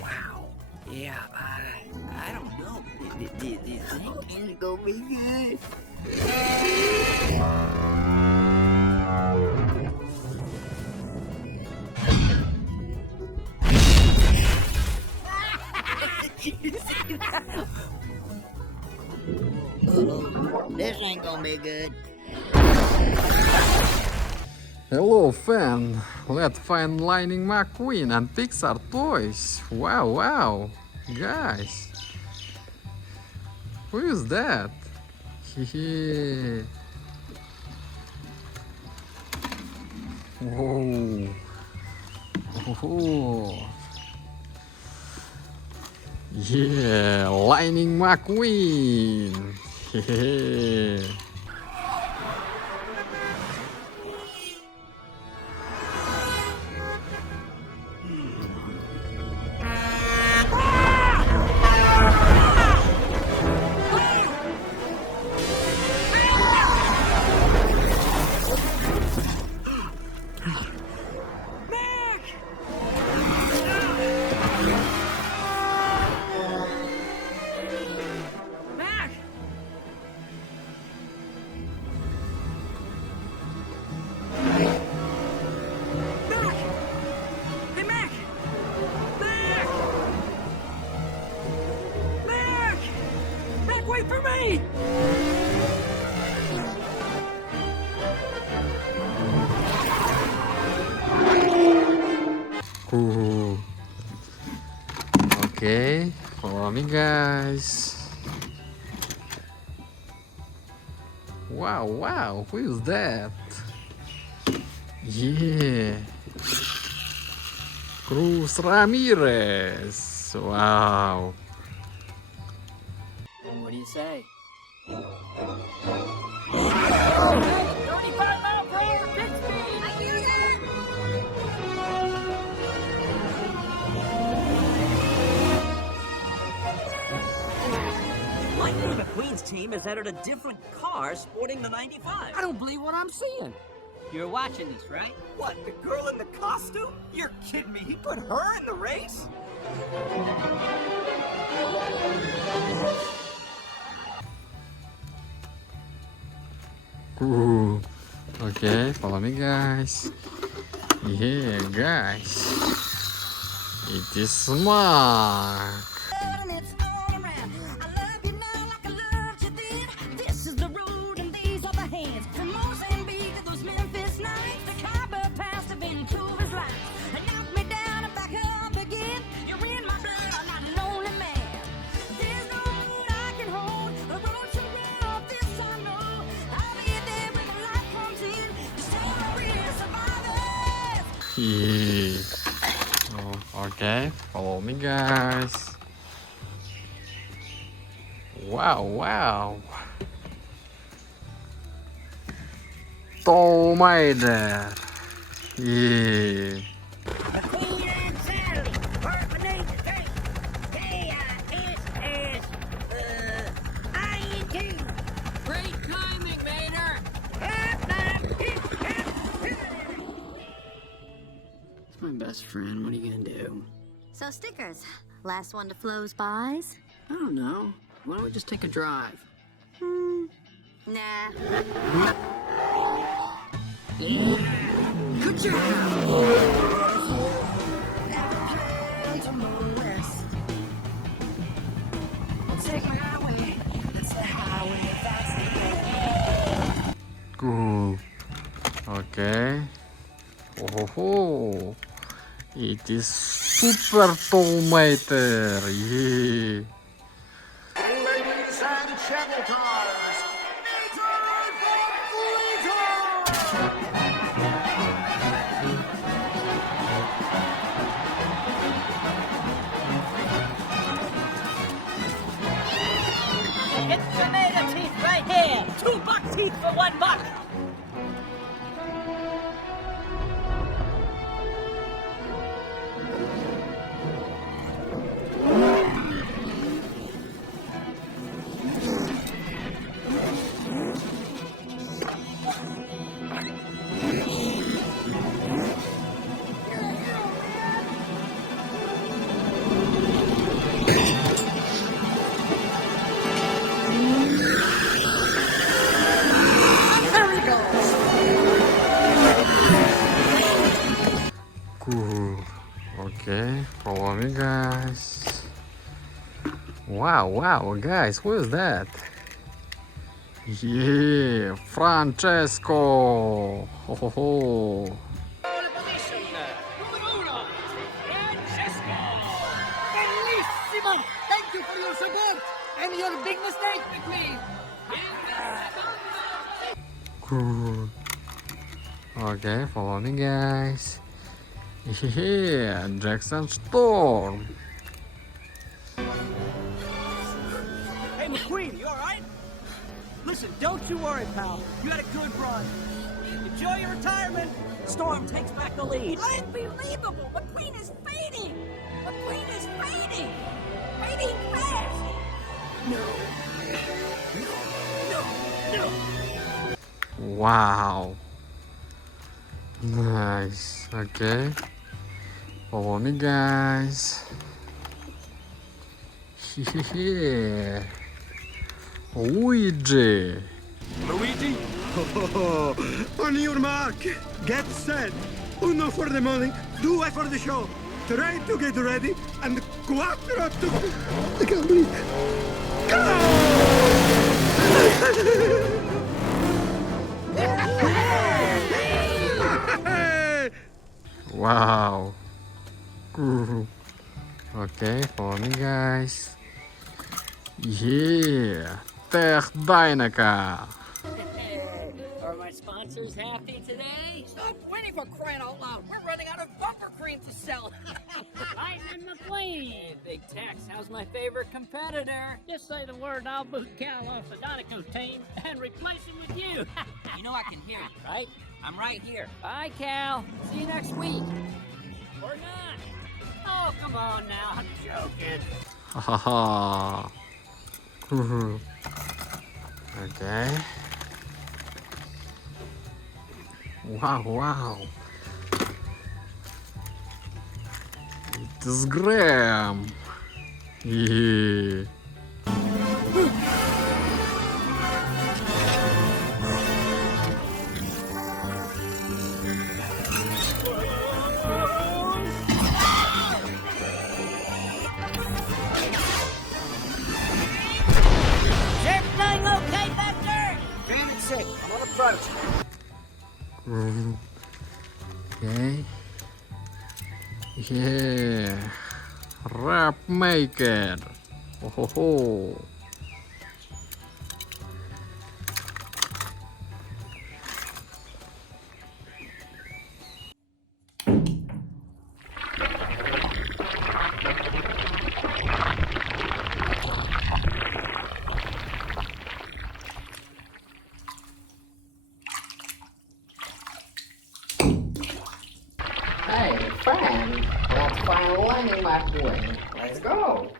Wow. Yeah, I don't know. Do you think it's gonna be good? This ain't gonna be good. Hello fan, let's find Lightning McQueen and Pixar toys. Wow, guys, who is that? Hehe. Whoa. Oh. Yeah, Lightning McQueen. Hehe. Wait for me! Ooh. Okay, follow me, guys. Wow, who is that? Yeah, Cruz Ramirez. Wow. What do you say? 35-mile-per-hour pitch speed! I hear that! Lightning McQueen's team has entered a different car sporting the 95. I don't believe what I'm seeing. You're watching this, right? What, the girl in the costume? You're kidding me. He put her in the race? Ooh. Okay, follow me, guys. Yeah, guys. It is Mack. Yeah. Oh, okay, follow me, guys. Wow. Tomater. Yeah. Great timing, Mater! It's my best friend. What are you gonna do? So stickers. Last one to Flo's buys? I don't know. Why don't we just take a drive? Nah. Good job! Cool. Okay. Oh, it is Super Tomater. Yeah. Ladies and gentlemen, It's tomato teeth right here. $2 teeth for $1. Okay, follow me, guys. Wow, guys, who is that? Yeah, Francesco. Ho ho ho. Francesco! Bellissimo! Thank you for your support and your big mistake, McQueen! Cool. Okay, follow me, guys. Yeah, Jackson Storm. Hey, McQueen, you alright? Listen, don't you worry, pal. You had a good run. Enjoy your retirement. Storm takes back the lead. Unbelievable! McQueen is fading! McQueen is fading! Fading fast! No. Wow. Nice. Okay. Follow me, guys. Yeah. Luigi. Luigi? On your mark, get set. Uno for the morning, due for the show. Try to get ready, and quattro to the complete. Go! Wow. Cool. Okay, follow me, guys. Yeah. Tech Dynaka. Are my sponsors happy today? Stop winning for crying out loud! We're running out of bumper cream to sell! I'm McQueen! Big Tex, how's my favorite competitor? Just say the word, I'll boot Cal off the Donico's team and replace him with you! You know I can hear you. Right? I'm right here. Bye, Cal. See you next week. Or not. Oh, come on now. I'm joking. Ha ha ha. Cool. Okay. Wow. It is Graham. Yeah. Everything okay back there? Damn it sick. I'm on a approach. Okay. Yeah. Rap maker. Oh ho ho. Hey, friend, let's find landing McQueen. Let's go.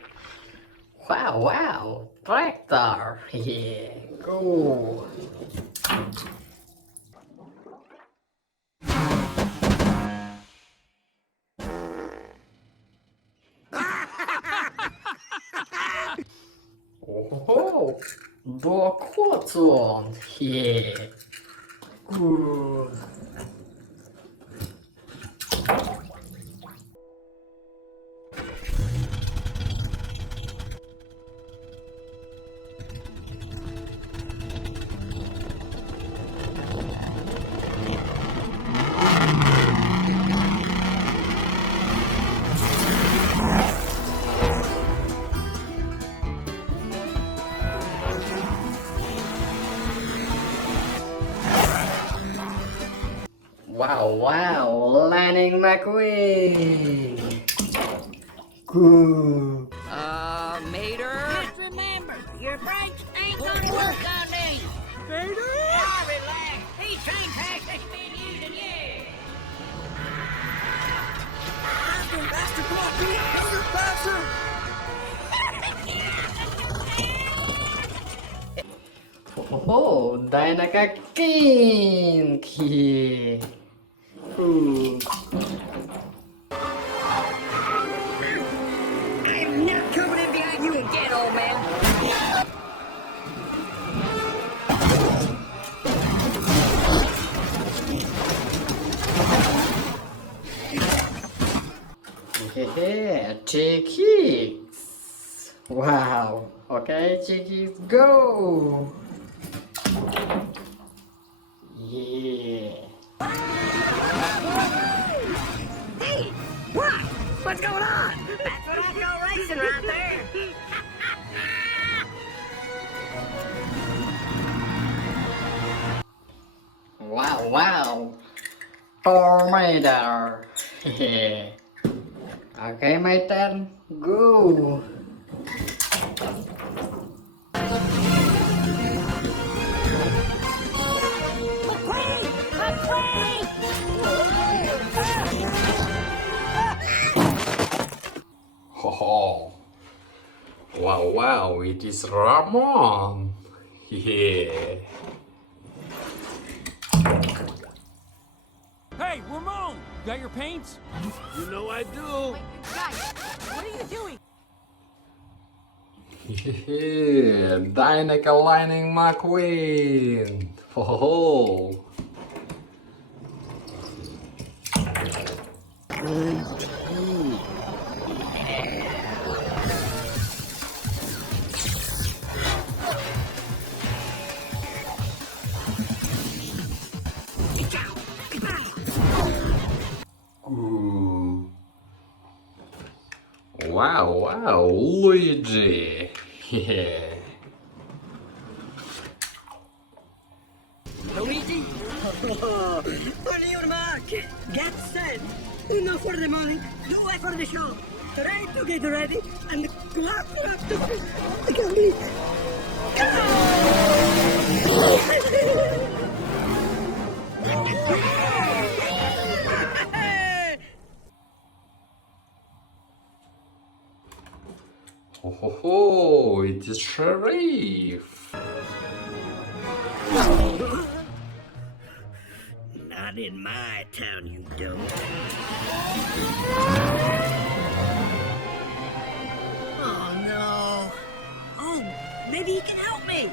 Wow, tractor. Yeah, go. Oh, Doc Hudson. Yeah, good. Wow, landing McQueen. Good. Mater? Just remember, your brakes ain't gonna work on me. Vader? Oh, relax. He's fantastic being using you. Faster, come on, be faster! Oh, Dynaka King. Yeah. Good. I'm not coming in behind you again, old man. Yeah, chickies. Wow. Okay, chickies, go. Yeah. Hey, what? What's going on? That's what I call racing right there. Wow, wow. Tornado. Yeah. Okay, my turn. Go. Oh, wow, wow, it is Ramon. Yeah. Hey, Ramon! Got your paints? You know I do. Guys, what are you doing? Yeah, Dynamic aligning McQueen. Oh. Ooh. Wow, wow, Luigi. Yeah. Luigi? On Mack. Get set. Uno for the money, two for the show. Try to get ready and cuatro to Oh, it is Sheriff. Not in my town, you don't. Oh no. Oh, maybe he can help me.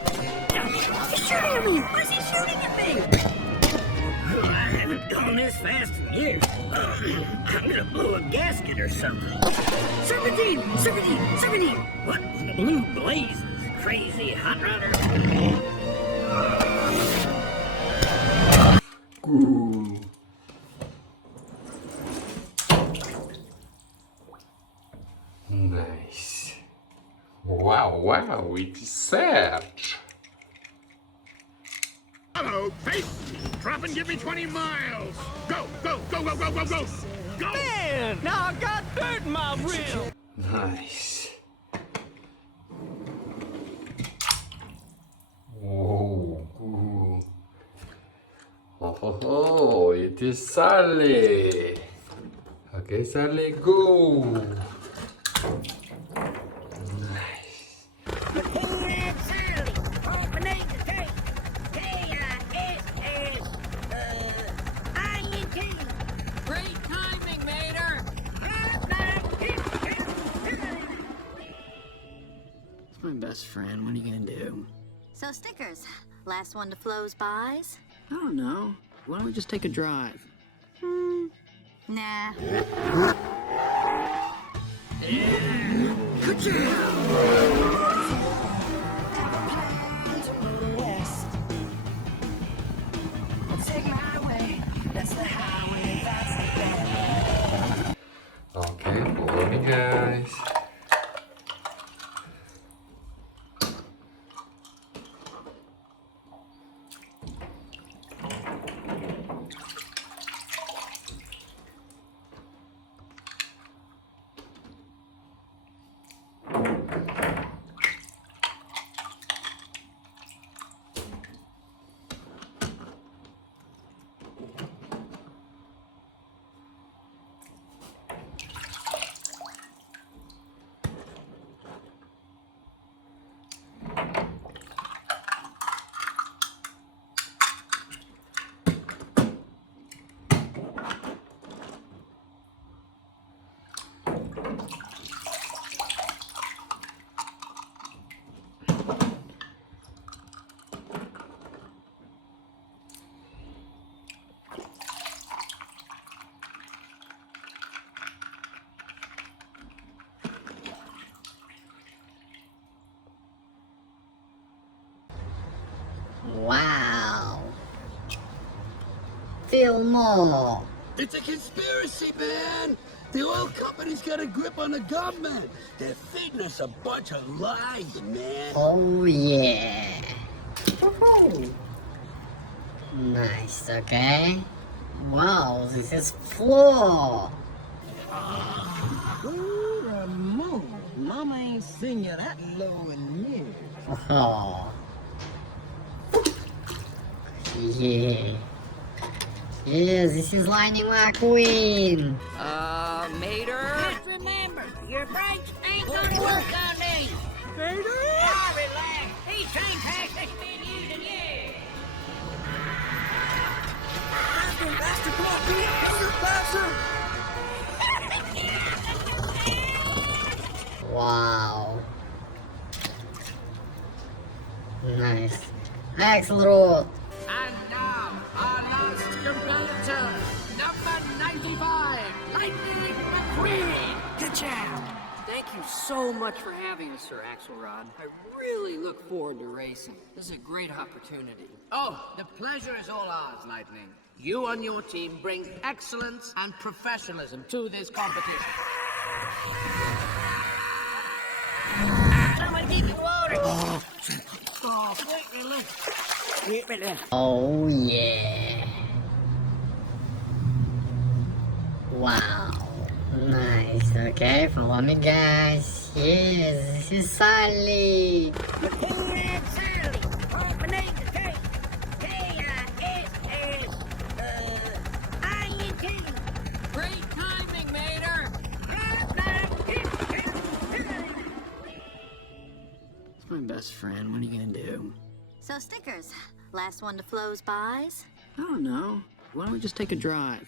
He's shooting at me. Why is he shooting at me? I haven't gone this fast in years. I'm gonna blow a gasket or something. Serpentine! Serpentine! Serpentine! What in the blue blazes? Crazy hot rodder? Ooh. Nice. Wow, wow, it is Serge. Hello, face! Drop and give me 20 miles! Go, go, go, go, go, go, go! Go! Man, now I got dirt in my wheel. Nice. Oh, ooh. Oh, it is Sally. Okay, Sally, go. Nice. Great timing, Mater! It's my best friend. What are you gonna do? So stickers. Last one to flows buys? I don't know. Why don't we just take a drive? Nah. Good job! Okay, follow me, guys. Wow. Fillmore. It's a conspiracy, man! The oil company's got a grip on the government! They're feeding us a bunch of lies, man! Oh yeah. Woohoo. Nice, okay. Wow, this is floor. Ooh, Ramon. Mama ain't seen you that low in years. Oh. Yeah. Yeah, this is Lightning McQueen. Mater? Just remember, your brakes ain't gonna work on me. Mater? Oh, relax. These train tracks has been using you. Faster, come on, do it! Faster! Wow. Nice. Accelerate. And now, our last competitor, number 95, Lightning McQueen. Ka-chow! Thank you so much for having us, Sir Axelrod. I really look forward to racing. This is a great opportunity. Oh, the pleasure is all ours, Lightning. You and your team bring excellence and professionalism to this competition. Someone get the water. Oh, quick, look. Get me there. Oh yeah. Wow. Nice. Okay, follow me guys. Yes, this is Sally. Hey, Sally. Oh, my name's Kate. K-I-S-S. Great timing, Mater! It's my best friend. What are you gonna do? So stickers. Last one to flows buys? I don't know. Why don't we just take a drive?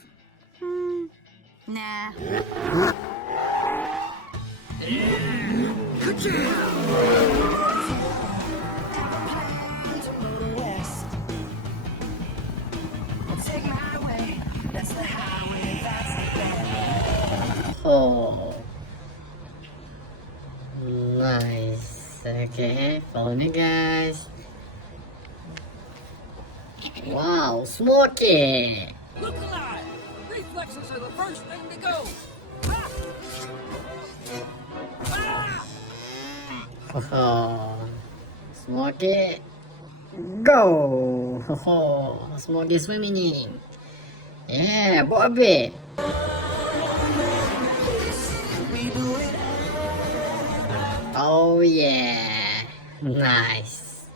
Nah. Oh. Nice. Okay, follow me guys. Wow, smoky. Look alive! Reflexes are the first thing to go! Oh, Smoky, go! Oh, Smoky swimming in. Yeah, Bobby. Oh yeah, nice.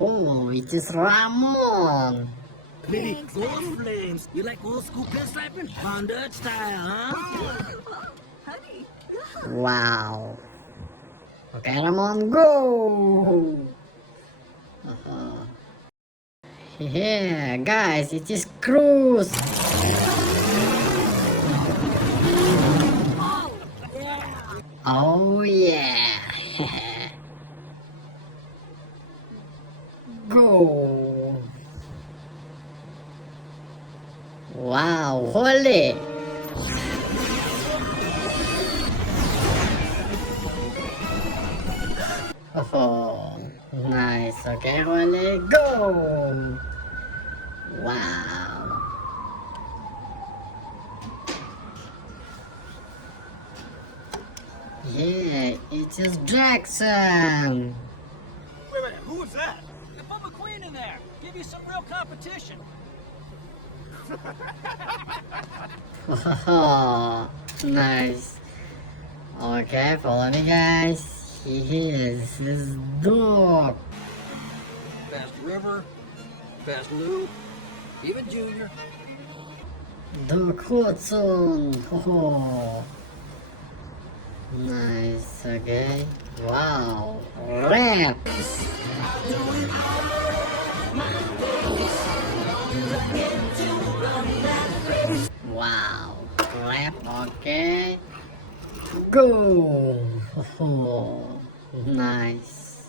Oh, it is Ramon. Maybe gold flames. You like old school pin slapping? Honda style, huh? Wow. Okay, Ramon, go! Yeah, guys, it is Cruz. Oh yeah. Go. Wow, holy. Oh, nice. Okay, holy, go. Wow. Yeah, it is Jackson. Wait a minute, who was that? You put McQueen in there. Give you some real competition. Oh, nice. Okay, follow me, guys. This is dog. Fast River, Fast Lou, even Junior. Dog Hudson. Oh, nice. Okay. Wow. Rap. Wow. Rap. Okay. Go. Oh, nice.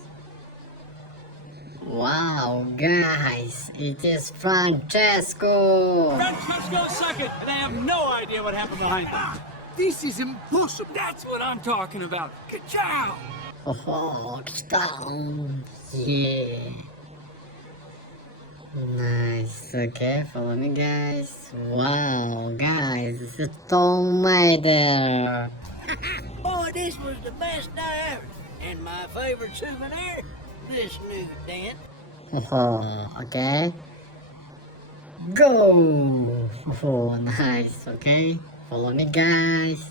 Wow, guys, it is Francesco. Francesco second, and I have no idea what happened behind them. This is impossible. That's what I'm talking about. Ka-chow! Oh, yeah. Nice. Okay, follow me, guys. Wow, guys, this is Tom Mater. Boy, this was the best day ever. And my favorite souvenir, this new dent. Oh, okay. Go! Oh, nice. Okay, follow me, guys.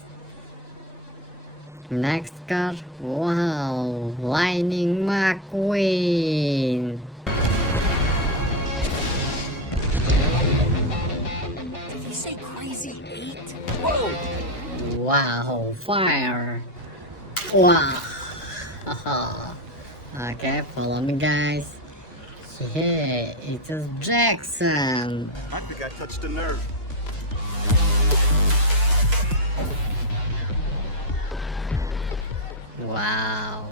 Next car. Wow, Lightning McQueen. Did he say crazy 8? Whoa! Wow, fire. Wow. Okay, follow me, guys. Yeah, it is Jackson. I think I touched a nerve. Wow.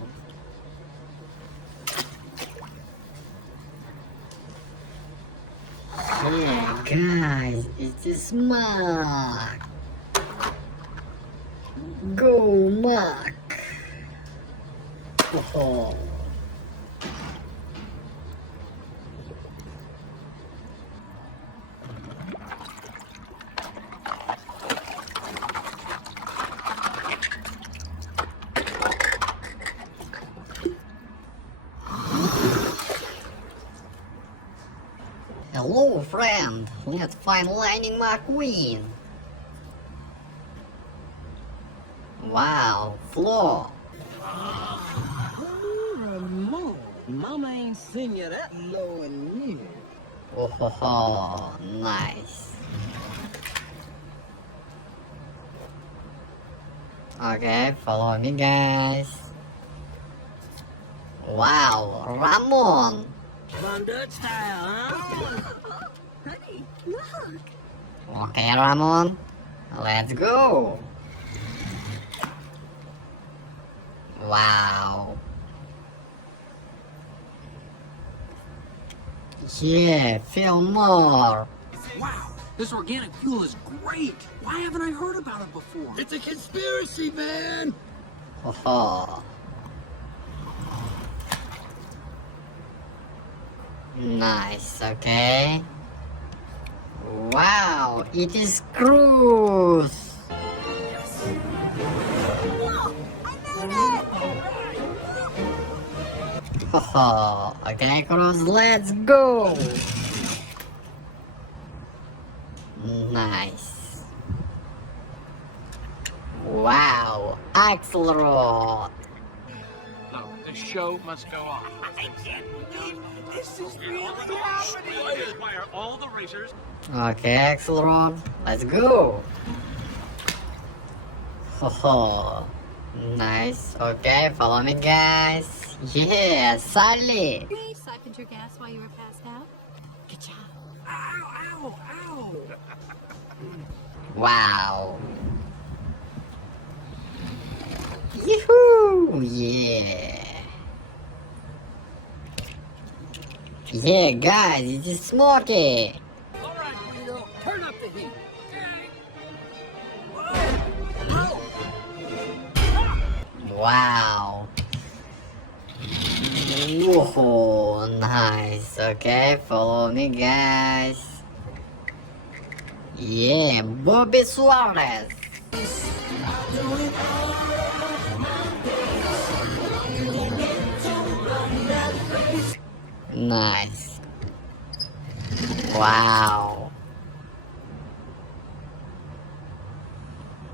Yeah, guys, it is Mack. Go, Mack. Oh. Hello, friend. Let's find Lightning McQueen. Wow, Flo. Ramon, Mama ain't seen you that low and near. Oh, ho, ho. Nice. Okay, follow me, guys. Wow, Ramon. Von Dutch style, huh? Honey, look. Okay, Ramon, let's go. Wow. Yeah, Fillmore. Wow, this organic fuel is great. Why haven't I heard about it before? It's a conspiracy, man! Oh. Nice, okay. Wow, it is Cruz. Oh, okay, Cruz, let's go. Nice. Wow, Axelrod. No, the show must go on. I can't believe this is really happening. Why are all the racers? Okay, Axelrod, let's go. Oh, nice. Okay, follow me, guys. Yeah, Sally. We siphoned your gas while you were passed out. Good job. Ow, ow, ow. Wow. Yoo-hoo! Yeah. Yeah, guys, it is smoky. All right, Guido, turn up the heat. Wow. Whoa, nice. Okay, follow me, guys. Yeah, Bobby Suarez. Nice. Wow.